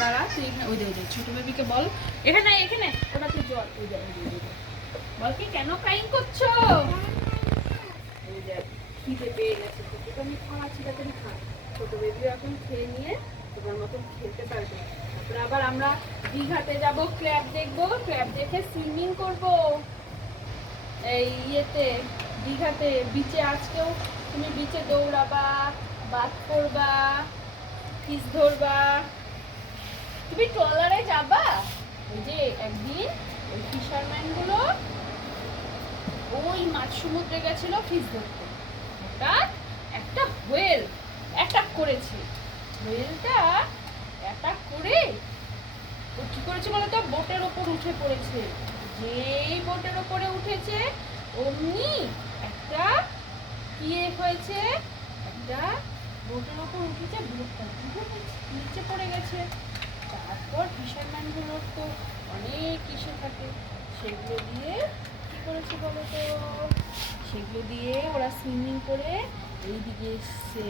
দাঁড়া তুই এখানে, ওই দে ছোট বেবিকে বল এখানে এখানে, ওটা তুই জল, ওই দে বল কি কেন ক্রাইং করছো? ওই দেখ খিদে পেয়ে গেছে, তোকে তো আমি খাওয়াচ্ছি, তাড়াতাড়ি খা। ছোট বেবিও এখন খেয়ে নিয়ে তোমার মতন খেলতে পারবে। তারপরে আবার আমরা দীঘাতে যাব, ক্র্যাব দেখবো, ক্র্যাব দেখে সুইমিং করব এই ইয়েতে দীঘাতে বিচে। আজকেও তুমি বিচে দৌড়াবা, বাথ করবা, ফিশ ধরবা। তুমি ট্রলারে যাবা? ওই যে একদিন ওই ফিশারম্যান গুলো ওই মাছ সমুদ্রে গেছিল ফিশ ধরতে, হঠাৎ একটা হোয়েল অ্যাটাক করেছে। হোয়েলটা অ্যাটাক করে ও কি করেছে বলতো, বোটের ওপর উঠে পড়েছে। যেই বোটের ওপরে উঠেছে অমনি একটা কি হয়েছে, একটা বোটের ওপর উঠেছে, বোটটা নিচে পড়ে গেছে। তারপর ফিশারম্যান গুলোর তো অনেক ইসে থাকে, সেগুলো দিয়ে কি করেছে বলো তো, সেগুলো দিয়ে ওরা সুইমিং করে এইদিকে এসছে।